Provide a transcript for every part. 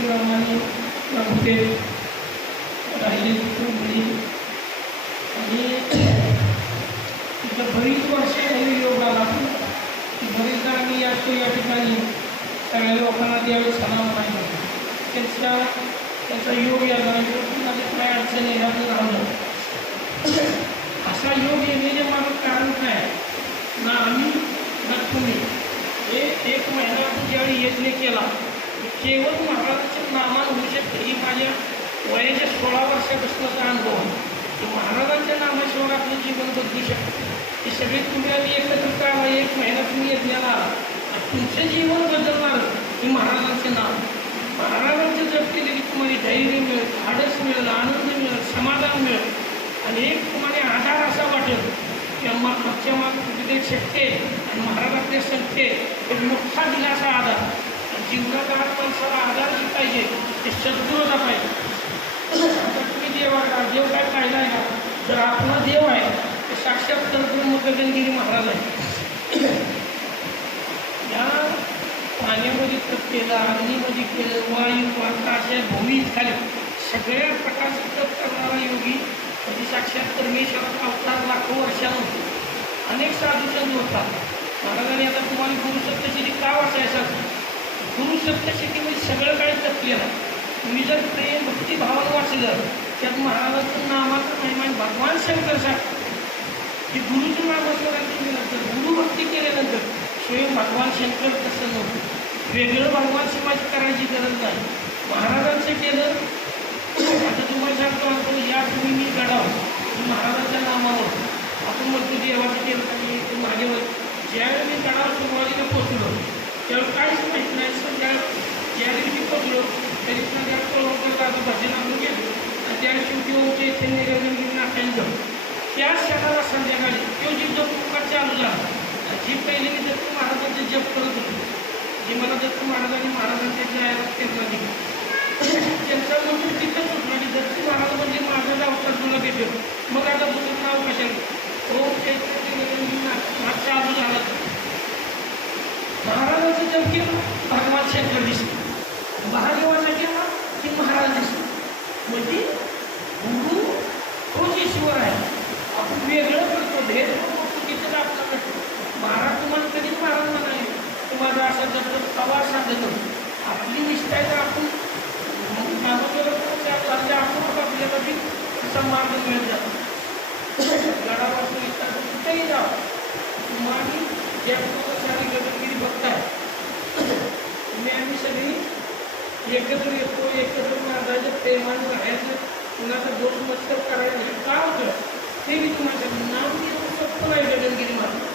शिवरामाने प्रभुते राहिले तिथून आणि तिथं बरीच वर्ष आम्ही योगाला. बरेचदा आम्ही असतो या ठिकाणी सगळ्या लोकांना त्यावेळेस सलाम म्हणायचो त्याचा त्याचा योग यायला माझ्या काय अडचणी ह्यात राहिलं असा योग येण्याचे माझं कारण काय? ना आम्ही ना तुम्ही. हे एक महिना ज्यावेळी यज्ञ केला केवळ महाराजाच्या नामान होऊ शकते ही माझ्या वयाच्या सोळा वर्षापासूनचा अनुभव आहे. की महाराजांच्या नामाशिवाय आपलं जीवन बदलू शकतं हे सगळे तुम्ही आम्ही एकत्र आला एक महिना तुम्ही यज्ञाला आला आणि तुमचं जीवन बदलणार हे महाराजांचं नाव. महाराजांचं जप केले की तुम्हाला धैर्य मिळेल धाडस मिळेल आनंद मिळेल समाधान मिळेल. आणि एक तुम्हाला आधार असा वाटेल की अम्मा मागच्या माग तिथे शकते आणि महाराजातले संख्ये एक मोठा दिलासा आधार. आणि जीवनात माणसाला आधार जे पाहिजे. ते सद्गुरूचा पाहिजे. आता तुम्ही देव आहे देव काय पाहिला आहे का? जर आपला देव आहे ते साक्षात सद्गुरू गगनगिरी महाराज आहे. या पाण्यामध्ये तप केलं अग्नीमध्ये केलं वायू वाताश या भूमी खाली सगळ्या प्रकारचे तप करणारा योगी म्हणजे साक्षात परमेश्वराचा अवतार लाखो वर्षांमध्ये अनेक साधू संत होतात. महाराजांनी आता तुम्हाला गुरु सप्तशती का वाचायचा? गुरु सप्तशतीमध्ये सगळं काही जपलेलं आहे. तुम्ही जर प्रेम भक्तिभावानं वाचलं त्यात महाराजांचं नामाचं महिमा भगवान शंकर साहेब. की गुरुचं नाम असल्यानंतर गुरुभक्ती केल्यानंतर स्वयं भगवान शंकर तसं नव्हतं. वेगळं भगवान शिवाजी करायची गरज नाही. महाराजांचं केलं. आता तुम्हाला सांगतो आपण या तुम्ही मी गडाव महाराजांच्या नामावर. आपण म्हणतो देवाचं केलं आणि ते माझ्यावर. ज्यावेळी मी गडावर सुरुवातीला पोचलो त्यावेळी काहीच माहीत नाही. सध्या ज्यावेळी मी पोचलो तरी त्या प्रवर्तन भजन आपण गेलो आणि त्या शेवटी ओमचे इथे निरंजन नाट्याने जाऊ त्या क्षणाला संध्याकाळी तो जी जप उपकार चालू झाला जी पहिली मी दत्त महाराजांचे जप करत होतो जी मला दत्त महाराजांनी महाराजांच्या जायला केंद्र दिली. त्यांचा मंदिर तिथंच होतं आणि दत्त महाराज म्हणजे माझं अवतार तुला भेटेल मग आता दुसरं नाव कशाला? ओम चैतन्य हा चालू झाला. महाराजांचं जप केलं भगवान शंकर दिसले. महादेवाचा केला की महाराज दिसले. म्हणजे गुरु तोच ईश्वर आहे. आपण वेगळं करतो भेद चुकीचं आपला करतो. महाराज तुम्हाला कधीच महाराज म्हणाले तुम्हाला असा जप तवा सांगत आपली निष्ठा आहे तर आपण नामस्वरूपाच्या आपण आपल्याला बी असा मार्ग मिळत जातो. गडापासून इतर कुठेही जावं. तुम्हाला ज्या तुम्हाला बघताय. तुम्ही आम्ही सगळी एकत्र येतो एकत्र माझायचं प्रेमानं राहायचं. कुणाचा दोष मत्सर करायचं नाही का होतं? ते मी तुम्हाला नाम घेऊन सोपं नाही गगनगिरी माझं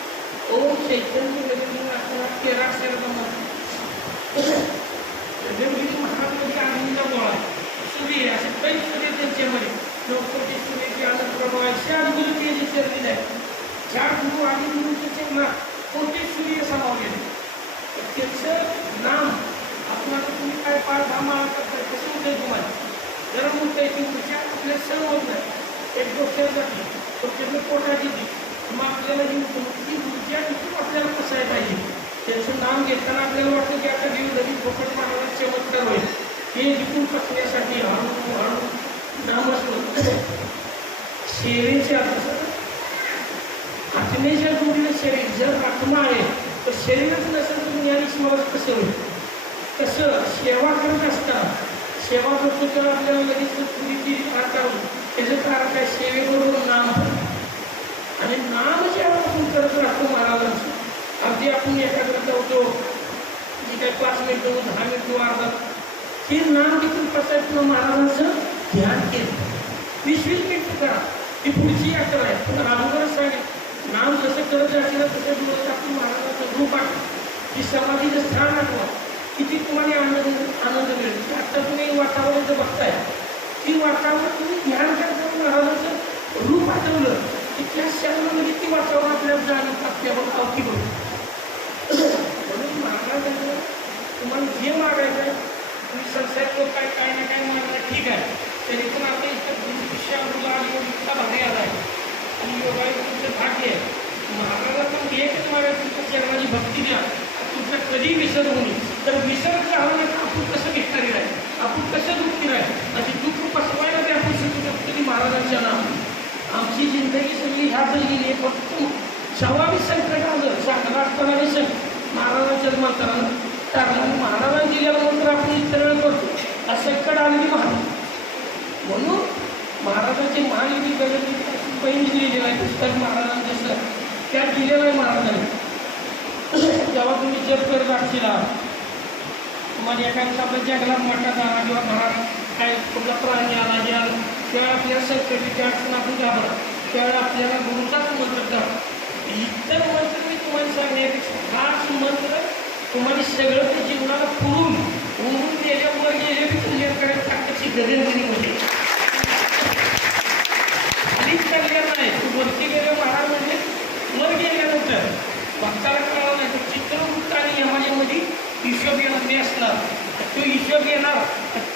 ओम चैतन्य गगनगिरी आपला तेरा अक्षराचा माझा गगनगिरी महाराजमध्ये आनंदा गोळा. आहे. सुरी असे काही सगळे त्यांच्यामध्ये लोकप्रती सुरेची आनंद प्रभाव आहे चार गुरु ते आहे चार गुरु आणि गुरुचे चरणात कोणते सूर्य समावलेले तर त्याचं नाम आपण तुम्ही काय पार दहा माळ करताय कसं होतंय तुम्हाला? जरा मोठं आहे की तुमच्या आपल्या सण होत नाही एक डोक्यात जाते डोक्यातलं पोटात येते मग आपल्याला ही कोणती ऊर्जा तिथून आपल्याला कसायला पाहिजे? त्याचं नाम घेताना आपल्याला वाटतं की आता देव नवीन फोकट मारायला चमत्कार होईल. हे जिथून कसण्यासाठी हळू हळू नामस्मरण सेवेचे अर्थ आत्मेच्या जोडीनं शरीर जर आत्मा आहे तर शरीरच नसेल तर ज्ञानी स्मरण कसं होईल? तसं सेवा करत असताना सेवा करतो तर आपल्याला लगेच पुरीची आकार त्याचं कारण काय? सेवेबरोबर नाम आणि नाम जेव्हा आपण करत राहतो महाराजांचं अगदी आपण एकाग्रता होतो जी काही पाच मिनिटं दहा मिनिटं वाढतात हे नाम देखील कसं आहे किंवा महाराजांचं ध्यान केलं. वीस वीस मिनिटं करा. ही पुढची यात्रा आहे. पण अगोदरच सांगेल नाम जसं करत असेल तसं दिवस आपण रूपात रूप समाधीचं स्थान आठवा किती तुम्हाला आनंद आनंद मिळेल. आता तुम्ही वातावरण जर बघताय ती वातावरण तुम्ही ध्यान करता महाराजांचं रूप आठवलं. की त्या क्षणामध्ये ती वातावरण आपल्याला जाणं आपल्यावर अवती बघू म्हणून महाराजांचं तुम्हाला जे मागायचं आहे तुम्ही संसारिक लोक काय काय ना काय मागणार ठीक आहे. तरी पण आता इथं विषयाला आणि इतका भारी आला आहे. आणि योगा तुमचं भाग्य आहे. महाराजाला पण एकच मागत जगणारी भक्ती द्या तुमचं कधी विसर होईल तर विसर झाला आपण कसं घेतणारी आहे आपण कसं दुःखी राहील आणि दुःख पसवायला ते आपण शिकू शकतो की महाराजांच्या नाव आमची जिंदगी सगळी ह्याच गेली फक्त सव्वावीस संकट आलं साखर असताना विसर महाराजांच्या माताला कारण महाराजांनी दिल्यानंतर आपण वितरण करतो हा संकट आलेली म्हणून महाराजांचे महान लिहिली पहिली लिहिलेलं आहे. पुस्तक महाराजांना त्यात दिलेलं आहे महाराजांनी जेव्हा तुम्ही जप करत असतील तुम्हाला एखाद्या आपल्या जंगलात म्हटलं आला किंवा घरात काय कुठला प्राणी आला जे आला त्यावेळेला आपल्याला त्या अडचण आपण घाबरा. त्यावेळेला आपल्याला गुरुचाच मंत्र द्या इतर मंत्र मी तुम्हाला सांगण्यापेक्षा हाच मंत्र तुम्हाला सगळं ते जीवनाला पुरून उमरून गेल्यामुळे गेले बी क्लिअर करायला ताकदची गगनगिरी म्हणजे खालीच चाललेला नाही तू वरती गेले महाराज वर गेल्यानंतर भक्ताला कळलं नाही तर चित्रगुप्त आणि यमाजीमध्ये हिशोब येणार असणार. तो हिशोब येणार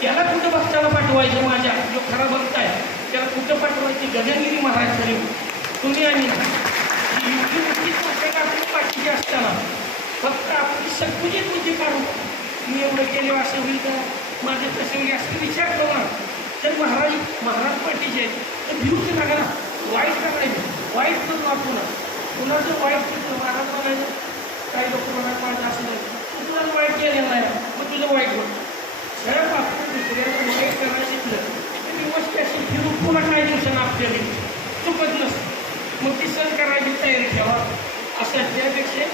त्याला कुठं भक्ताला पाठवायचं माझ्या? जो खरा भक्त आहे त्याला कुठं पाठवायची? गगनगिरी महाराज तरी तुम्ही आणि ही युक्ती बुद्धी असताना? फक्त आपली सगळी बुद्धी काढू मी एवढं केलं असं होईल का? माझे तसे होईल असं विचार करू. ना तर महाराज महाराज पाठीचे आहेत तर भिऊच नका ना. वाईट करायचं वाईट करून वापरू ना कुणाचं वाईट केलं महाराज म्हणायचं काही लोक म्हणायला माझं असं नाही. तू तुला वाईट केलेलं नाही. मग तुझं वाईट होतं. सगळ्या आपण दुसऱ्याचं वाईट करायला शिकलं. तर व्यवस्थित अशी फिरून पुन्हा काही दिवसानं आपल्याला चुकत नसतं. मग ती सण करायची तयारी ठेवा. असं त्यापेक्षा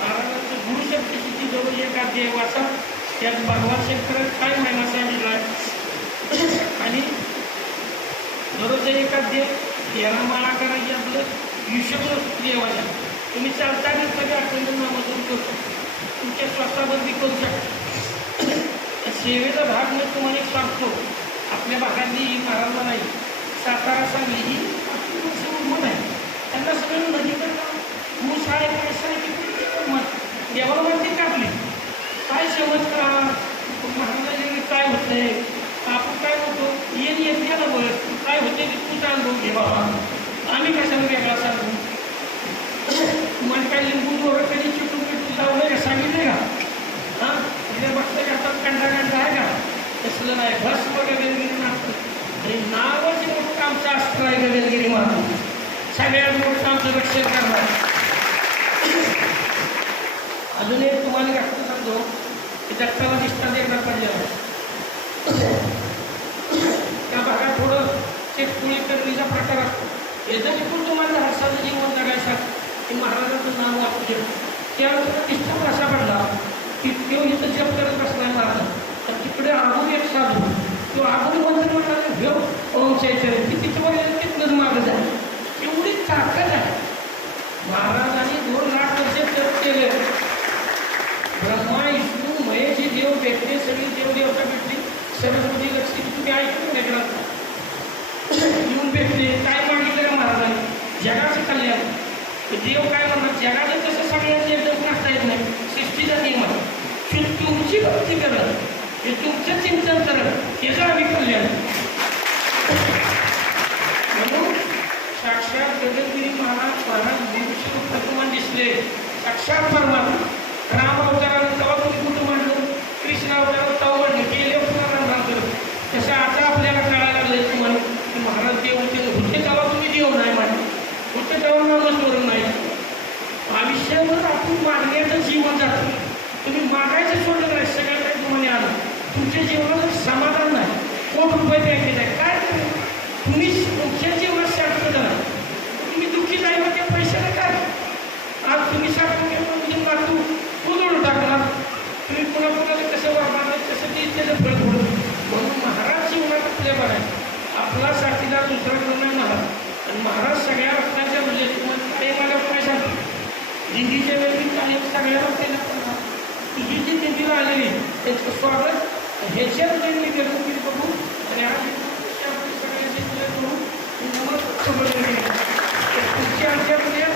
महाराजांचं गुरुशक्तीची जवळ एक अध्याय वाचा त्यात भगवान शंकर काय महिना सांगितला? आहे आणि दररोज एक अध्याय तेरा माळा करायची आपलं. हिशोब देवाच्या तुम्ही चालताना सगळ्या अखंड नामजून करतो? तुमच्या स्वतःबद्दल करू शकता. सेवेचा भाग मी तुम्हाला एक सांगतो. आपल्या भागातली ही महाराज नाही. सातारा सांगली ही आपली आहे. त्यांना सगळं नदीकडनं मूस आहे पैसा आहे की उर्मत देवाला माहिती कापली. काय करा? महाराजांनी काय होतंय? आपण काय म्हणतो येण येत गेला बघ काय होते की तू अनुभव घे बाबा. आम्ही कशाला वेगळा सांगू तुम्हाला काय लिंबू दोरं कधी चिटून पिटून लावलं का सांगितलं का? हां? तिथे बघतं का? आता कंडा कंडा आहे का? तसलं नाही. बस बघा वेलगिरी मारतो. आणि नावच मोठं आमचं अस्त्र आहे गगनगिरी मारतो. सगळ्यात मोठं आमचं रक्षण करणार. अजून एक तुम्हाला घटना सांगतो. की दत्ताला दिसतात एकदा पडलेला त्या भागात थोडं शेतकुळी करण्याचा प्रकार असतो. याचं विकून तुम्हाला हर्षाचं जीवन जगायचं की महाराजाचं नाव वाचू दे. त्यावेळेस दिसतात असा पडला की तो इथं जप करत बसला महाराज तर तिकडे आगून एक साधू. तो आगून मंत्र म्हटला घेऊ ओम चैतन्य ती तिथं तिथनंच मागं झाली एवढी ताकद आहे. महाराजांनी दोन लाख वर्ष जप केले. ब्रह्मा विष्णू महेश देव भेटले सगळी देवदेवता भेटली. सरस्वती लक्ष्मी तुम्ही ऐकून वेगळा येऊन भेटले. काय जगाचं कल्याण. देव काय म्हणतात? जगाचं तसं सगळ्यांचे एकदम नसता येत नाही. सृष्टीचा नियम आहे तुमची भक्ती करत हे तुमचं चिंतन करत हेच आम्ही कल्याण. म्हणून साक्षात गगनगिरी महाराज महाराज दिवशी प्रतिमान दिसले. साक्षात परमात्मा. राम अवतारानं तेव्हा तुम्ही कुठं म्हणलं कृष्ण अवतारानं तेव्हा म्हणलं गेले पुन्हा राम राम करत तसं आता आपल्याला कळायला लागलं की म्हणे की महाराज देव होते होते तेव्हा तुम्ही देव नाही म्हणे होते तेव्हा नामस्मरण नाही आयुष्यभर आपण मागण्याचं जीवन जातं तुम्ही मागायचं सोडलं नाही सगळं काही तुम्हाला आलं जीवनाचं समाधान नाही. कोट रुपये बँकेत आहे? काय तुम्ही तुमच्या जीवनात साठवून जाणार तुम्ही दुःखी नाही मग त्या पैशाला काय? आज तुम्ही साठवून घेऊन म्हणजे मातू उधळून टाकणार? तुम्ही पुन्हा पुन्हा कसं वापरणार कसं ते त्याचं फळ पडून म्हणून महाराज जीवनात आपल्या बरं आहे आपला साथीदार दुसरा करणार नाही आणि महाराज सगळ्या रत्नाच्या म्हणजे तुम्हाला काय मला काय सांगतो दिंडीच्या वेळी काही सगळ्या रत्नाला तुझी जी दिंडीला आलेली त्याचं स्वागत ह्याच्यात त्यांनी करून केली बघू आणि आज सगळ्यांची तुला करून नमस्कार बोलले पुढच्या आमच्यामध्ये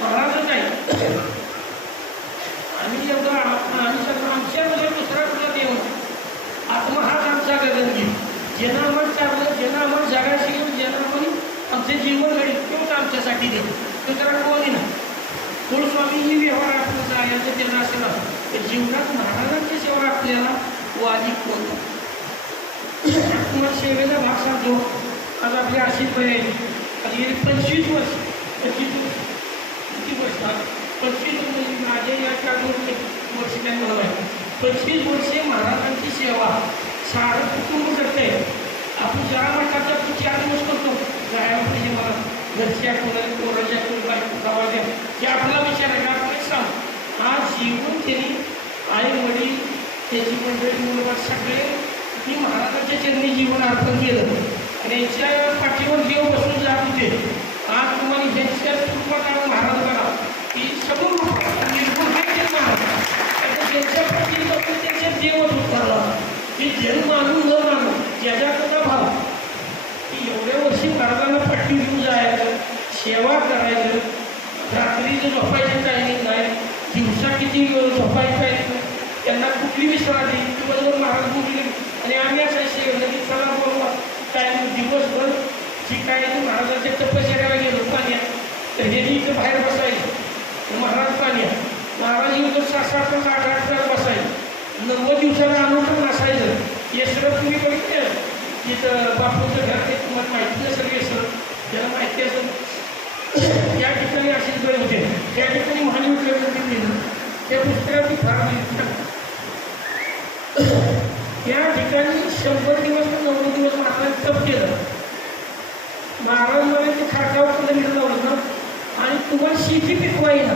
महाराजच आहे आम्ही एवढं आम्ही सगळं आमच्यामध्ये दुसरा कुठला देव नाही. आत्मा हाच आमचा गगनगीर ज्यानं आम्हाला चाललं ज्यानं आम्हाला जगा शिकवलं ज्यांना आपण आमचे जीवन घडील तोच आमच्यासाठी देतो तो जरा कोणी ना कुळस्वामी ही व्यवहार आपलं जायचं त्यांना असेल तर जीवनात महाराजांची सेवा आपल्याला वादी कोण? तुम्हाला सेवेचा भाग सांगतो आज आपली अशी पर्याय आज गेली पंचवीस वर्ष पंचवीस वर्ष किती वर्षात पंचवीस म्हणजे माझ्या या काळामध्ये वर्ष काय बरोबर आहे? पंचवीस वर्षे महाराजांची सेवा. सारं कुटुंब करते आपण ज्या मठाच्या आपण चार दिवस करतो जायला पाहिजे मला. घरची आठवण आहे गावाच्या हे आपल्याला विचारायला आपण सांग. आज जीवन त्यांनी आई वडील त्याची मंडळी मुलं सगळे मी महाराजांच्या चरणी जीवन अर्पण केलं आणि याच्या पाठीवर देव बसून जात होते आज तुम्हाला ह्यांच्या रूपात महाराज करा की समोर निर्गुण हे महाराज पाठी बसून त्यांच्या देवच उतरला की जन मानू न मानू ज्याच्या कसा भाव की एवढ्या वर्षी महाराजांना पाठी घेऊन जायचं सेवा करायचं रात्रीचं झोपायचं काही नाही दिवसा किती झोपायचं काही त्यांना कुठली विश्रांती दिवसभर महाराज बोलले. आणि आम्ही असं शेवलं की चला बोलवा. काय दिवसभर जी काय ते महाराजांच्या तपश्चर्याला गेलो. पाण्यात तर हे इथं बाहेर बसायचं. महाराज पाण्यात महाराज येऊन सात सात तास आठ आठ तास बसायचं. नव्वद दिवसाला आणून नसायचं येसरं तुम्ही बघितलं तिथं बापूचं घर ते तुम्हाला माहिती नसेल येसर. त्याला माहिती असेल. त्या ठिकाणी असेच गड होते. त्या ठिकाणी महानिवडणूक त्या पुस्तकात फार माहिती त्या ठिकाणी शंभर दिवस तर नव्वद दिवस ॲक्सेप्ट केलं. महाराज मला ते खाटावर फुलं घेऊन लावलं ना आणि तुम्हाला शेती पिकवाई ना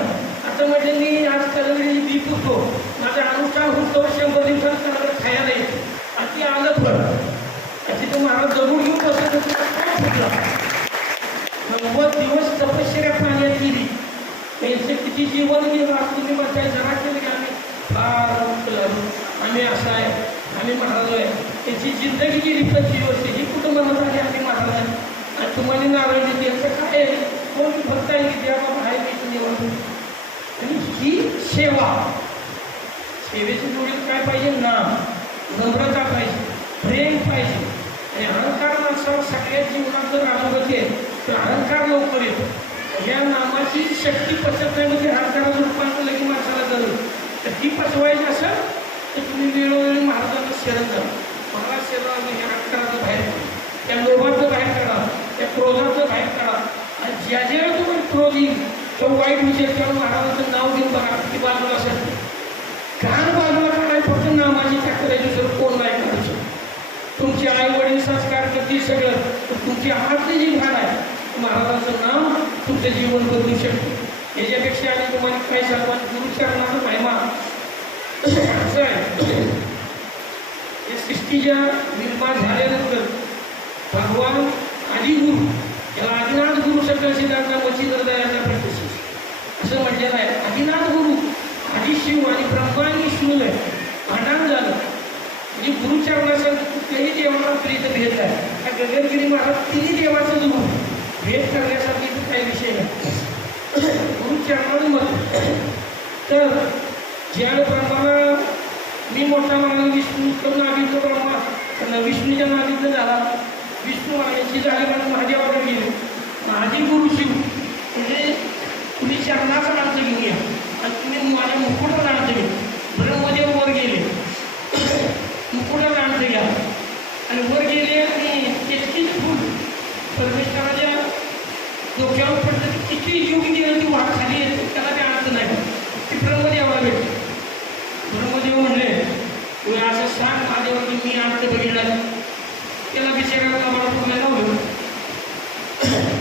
आता म्हणजे मी आज कलंगडी बी पुरतो माझा अनुष्ठान होतो शंभर दिवसात त्याला खायला येते आणि ते आलं फळ. आणि तो महाराज जरूर घेऊन बसत होते नव्वद दिवस तपश्चर्या पाण्यात गेली. त्यांचे किती जीवन गेलं. आज तुम्ही म्हणताय जरा केलं की आम्ही फार आम्ही असं आहे. आम्ही महाराज आहे त्यांची जिंदगी गेली पण दिवस तुम्हाला कुठं म्हणत आम्ही महाराज आहे आणि तुम्हाला नारळ देते असं काय? आहे कोण भक्त आहे की द्या बाबा आहे मी तुम्ही आणि ही सेवा सेवेची जोडीत काय पाहिजे? नाम. नम्रता पाहिजे प्रेम पाहिजे. आणि अहंकार माणसावर सगळ्या जीवनात जर अनुभवते तर अहंकार लवकर येतो. या नामाची शक्ती पचत नाही म्हणजे अहंकाराचं रूपांतर लगेच माणसाला जरूर. तर ती पचवायची असेल तर तुम्ही वेळोवेळी महाराजांना शरण जा. महाराज शरण हे अहंकाराचं बाहेर काढा. त्या लोभाचं बाहेर काढा त्या क्रोधाचं बाहेर काढा. आणि ज्या ज्या तुम्ही क्रोध येईल तो वाईट विचार करून महाराजांचं नाव घेऊन बघा ती बाजूला असेल. घाण बाजूला काढायला फक्त नामाची ताकद दुसरं कोण नाही करायचं तुमचे आई वडील संस्कार करतील सगळं तर तुमची आतली जी घाण आहे महाराजांचं नाव तुमचं जीवन बदलू शकतो. याच्यापेक्षा आणि तुम्हाला काही सर्वात गुरुचरणाचा महिमा असं आहे. या सृष्टीच्या निर्माण झाल्यानंतर भगवान आदिगुरु याला आदिनाथ गुरु शब्द सिद्धांत वचित्र दयाचा प्रतिष्ठित असं म्हणलेलं आहे. आदिनाथ गुरु आदिशिव आणि ब्रह्मा आणि शिव आहे भांडण झालं. म्हणजे गुरुचरणाचं कुठल्याही देवाला प्रीत भेद आहे त्या गगनगिरी महाराज तिन्ही देवाचं गुरु भेद करण्यासाठी काही विषय नाही. गुरुचरणाचं तर ज्या ब्रह्माला मी मोठा म्हणाला विष्णू करून नाभिक ब्रह्मा विष्णूच्या नाभिक झाला. विष्णू महाराजांची झाली म्हणून महादेवाकडे गेलो माझे गुरु शिव म्हणजे तुम्ही शरणाचा अर्थ घेऊन या. आणि तुम्ही माझ्या मुकुटाचा अर्थ घ्या ब्रह्मदेव वर गेले. मुकुटाचा अर्थ घ्या आणि वर गेले आणि तेहतीस फूट परमेश्वराच्या डोक्यावर पडलं की किती युग गेलं ती वाट खाली येते त्याला काय अर्थ नाही ती ब्रह्मदेवाला भेटते ब्रह्मदेव म्हणले तुम्ही असं सांग महादेवा की मी अर्थ बघितला त्याला बिचारायला मला पूर्ण लावलं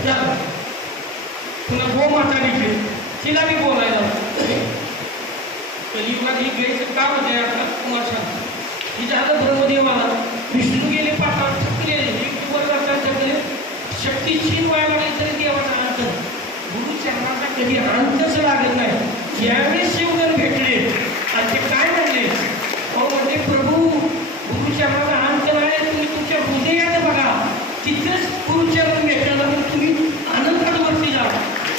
जा निघली तिला मी बोलायला कलियुगात ही घ्यायचं काम होते आता तुम्हाला सांग ही झालं ब्रह्मदेवाला. विष्णू गेले पाताळ थकले एक वर जातात थकले शक्ती क्षीण व्हायला लागली तरी देवाचा अंत गुरु चरणाचा कधी अंतच लागत नाही. ज्यावेळेस शिवगण भेटले आणि ते काय म्हणले अहो म्हणजे प्रभू गुरुचरणाचा अंत नाही तुम्ही तुमच्या हृदयात बघा तिथेच गुरुचरण भेटलं म्हणून तुम्ही आनंदात वरती जा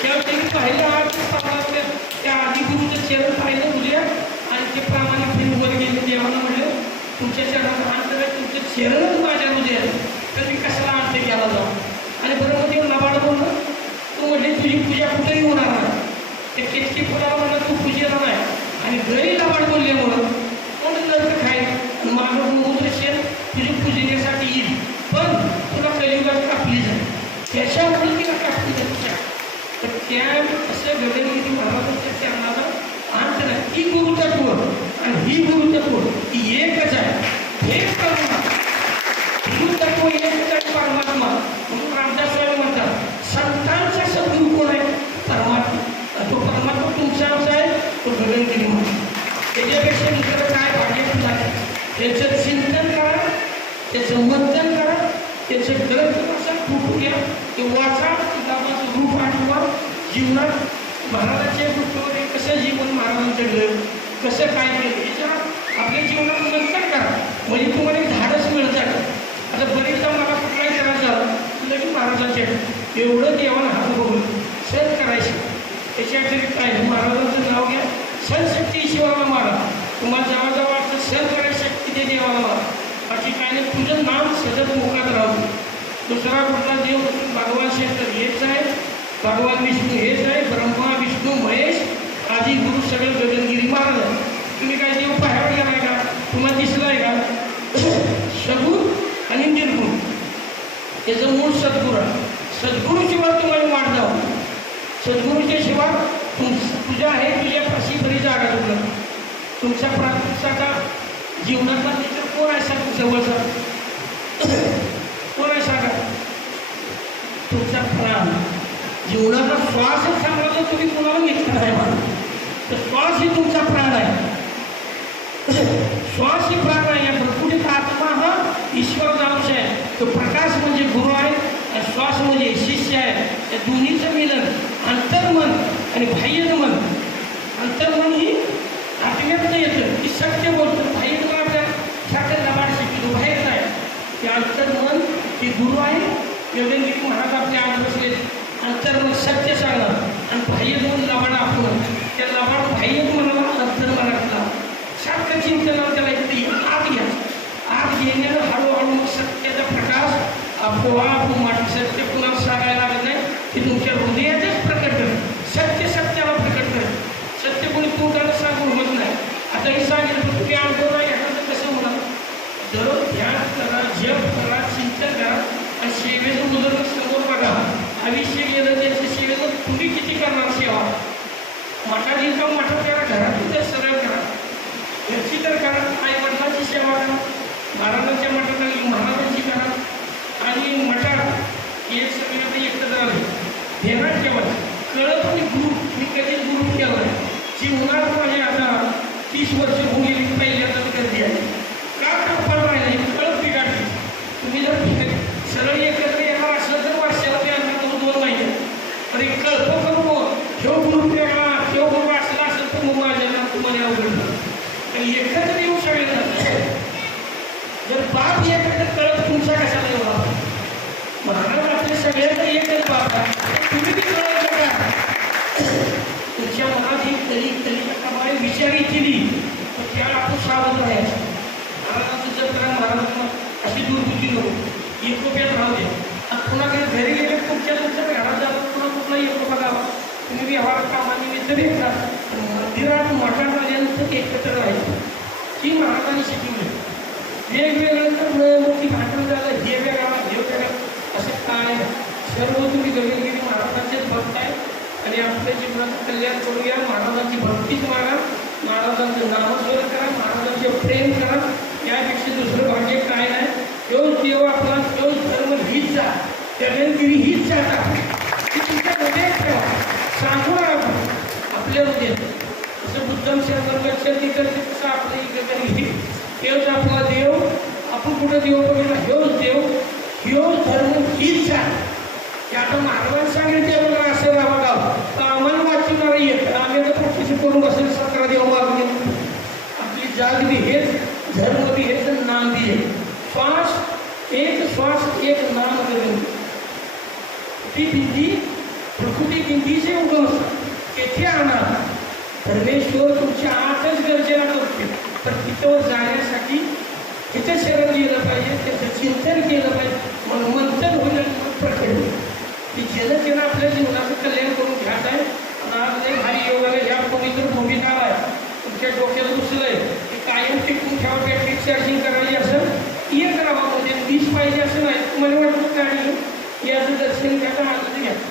त्यावेळी त्यांनी पाहिलं आज पापातल्या त्या आदिगुरूचं चरण पाहिलं उद्या आणि ते प्रामाणिक फिरून गेले देवाला म्हणलं तुमच्या चरणाचा अंत नाही तुमचं चरणच माझ्या हृदय तर मी कशाला अंत घ्यायला जाऊ आणि ब्रह्मदेव लबाड बोललं तू म्हणले तुझी पूजा कुठेही होणार नाही ते केतकी फुलाला म्हणलं तू पूजेला नाही आणि घरी लबाड बोलल्यामुळं कोण नरक खाईल आणि माझं समुद्र शेत तुझी पूजण्यासाठी येईल पण तुला कलियुगात कापली जाईल त्याच्यामुळे तिला कापली जाते तर गगनगिरी महाराजांच्या चरणाला अंत नाही ही गुरुतत्व आणि ही गुरुतत्व ही एकच आहे. एक करुणा गुरुतत्व एकच आहे परमात्मा. म्हणून रामदास स्वामी म्हणतात संतांचा सद्गुरू कोण आहे? परमात्मा. तो परमात्मा तुमचा आमचा आहे तो गगनगिरी म्हणून. त्याच्यापेक्षा दुसरं काय भाग्य नाही त्याचं चिंतन करा त्याचं मंथन करा त्याचं ग्रंथ कसा फुटू घ्या. ते वाचा किताबाचं रूप आठवा जीवनात. महाराजांच्या गोष्टीवर कसं जीवन महाराजांचं घडलं? कसं काय केलं याच्यावर आपल्या जीवनात नंतर करा. म्हणजे तुम्हाला एक धाडस मिळतात आता बरेचदा मला कुठलाही करायचं झालं लगेच महाराजांचे एवढं देवाला हात बघून सहज करायचे. त्याच्या व्यतिरिक्त काय महाराजांचं नाव घ्या. सण शक्ती ईश्वराला मारा. तुम्हाला जेव्हा जेव्हा वाटतं सण करायची शक्ती ते देवाला मारा. बाकी काय नाही तुझं नाम सतत मुखात राहू दुसरा कुठला देव भगवान शंकर हेच आहे. भगवान विष्णू हेच आहे. ब्रह्मा विष्णू महेश आधी गुरु सगळे गगनगिरी मारलं. तुम्ही काय देव पाहायला गेलाय का? तुम्हाला दिसलाय का? सगुण आणि निर्गुण. त्याचं मूळ सद्गुरू आहे. सद्गुरूशिवाय तुम्हाला वाट जाऊ सद्गुरूच्या शिवाय तुम तुझ्या आहे तुझ्या फाशी बरी जागा तुला तुमच्या प्रार्थनेचा जीवनातला मित्र कोण आहे तुमच्या जवळचा कोण आहे सांगा तुमचा प्राण जीवनाचा श्वास चांगला जर तुम्ही कोणाला घेतला नाही मला तर श्वास ही तुमचा प्राण आहे. श्वास ही प्राण आहे या प्रकृतीत आत्मा हा ईश्वर अंश आहे. तो प्रकाश म्हणजे गुरु आहे आणि श्वास म्हणजे शिष्य आहे. या दोन्हीचं मिलन अंतर्मन आणि बाह्यमन. अंतर्मन ही आत्म्यातनं येतं की सत्य बोलतं. बाह्यमन आपल्या ठाकर लबाड शिकतो आहे. ते अंतर्मन हे गुरु आहे. योगेंद्रिक महाराज आपल्या आत तर मग सत्य सांगणं आणि बाह्यमन लबाड आपण. त्या लबाड बाह्यमनाला अंतर्मनातला सारखं चिंतनावर त्याला इथे आत घ्या. आत घेण्यानं हळूहळू मग सत्याचा प्रकाश आपोआप माटी सत्य कुणाला सांगायला लागत नाही. ते तुमच्या हृदयातच प्रकट करेल. सत्य सत्याला प्रकट करेल. सत्य कोणी तोंडाला सांगून होत नाही. आता हे सांगितलं पण तुम्ही अनुभव नाही कसं होणार? दररोज ध्यान करा जप करा चिंतन करा. आणि सेवेचं उदाहरण समोर बघा. आयुष्य गेलं त्याच्या सेवेचं तुम्ही किती करणार सेवा मठात येऊन जाऊन मठात करा घरातून तर सरळ करा घरची तर करा आई वडिलांची सेवा करा महाराजांच्या मठात आली महाराजांची करा आणि मठात हे सगळे आता एकत्र आले ध्यानात ठेवायचं कळत आणि गुरु मी कधीच गुरु केला नाही जीवनात माझे आता तीस वर्ष होऊन गेली पहिल्यांदा मी गर्दी आहे का टप्पा राहिला ही कळत बिघाडली तुम्ही जर सरळ एकत्र येणार असलं तर वर्षाला ते आणणार दोन दोन महिने पण एक कल्प करू ठेव गुरु वेगळा ठेव गुरु असला असेल तर मग माझ्या तुम्हाला अवघड होईल. आणि एकत्र येऊ सगळे पाप एक एकत्र कळत तुमचा कशाला एवढा? महाराज आपले सगळ्यांना एकच पाप आहे तुम्ही ती कळत का? तुमच्या मनात ही तरी तरी प्रमाणे विचारी केली तर त्याला आपण सावध राहायचं. महाराजांचं जर करा महाराजांना अशी दुर्बुद्धी नको. एकोप्यात राहू दे. आणि पुन्हा काही घरी गेले तुमच्या तुमच्या घरात जातो पुन्हा कुठला एकोपा गावा तुम्ही व्यवहार कामानिमित्त भेटतात मंदिरात मठात आल्यानंतर एकत्र राहायचं. ही महाराजांनी शिकवली वेगवेगळं तर मोठी भांडण झालं हे वेगळा हे वेगळा. असं काय? सर्व तुम्ही गगनगिरी महाराजांचेच भक्त आहे आणि आपल्या जीवनाचं कल्याण करूया महाराजांची भक्तीच मागा. महाराजांचं नामस्मरण करा महाराजांचे प्रेम करा. यापेक्षा दुसरं भाग्य काय नाही. तोच देव आपला तोच धर्म हीच जा. गगनगिरी हीच जाता ती तुमच्या हृदयात ठेवा सांगू आपण. आपल्या हृदयात जसं बुद्धम शरण लक्षात तसं आपलं गगनगिरी हेच आपला देव आपण कुठं देव बघितला हेच देव ह्यो धर्म हीच आहे ते आता महाराजांनी सांगितले बघा असं राहा बघा. तर आम्हाला वाचवणार येत. आम्ही आता प्रत्यक्ष करून बसेल सतरा देव मागून आपली जात बी हेच धर्म बी हेच नाम बी हे श्वास एक श्वास एक नाम करून. ती बिंदी प्रकृती बिंदीचे उगम तेथे आणा. धर्मेश्वर तुमच्या आतच गरजेला करते तर तिथं जाण्या तिथे शरण गेलं पाहिजे त्याचं चिंतन केलं पाहिजे. मग मंथन होईल आणि मग प्रकट होईल. की ज्यानं आपल्या जीवनाचं कल्याण करून घ्यायचं आहे आणि आज लय भारी योगाला ह्या पवित्र भूमिका आहे. तुमच्या डोक्यात आहे. की कायम टिकून ठेवा बॅटरी चार्जिंग करायची असं एक करावा म्हणजे वीस पाहिजे असं नाही. तुम्हाला वाटतं काय याचं दर्शन घ्या.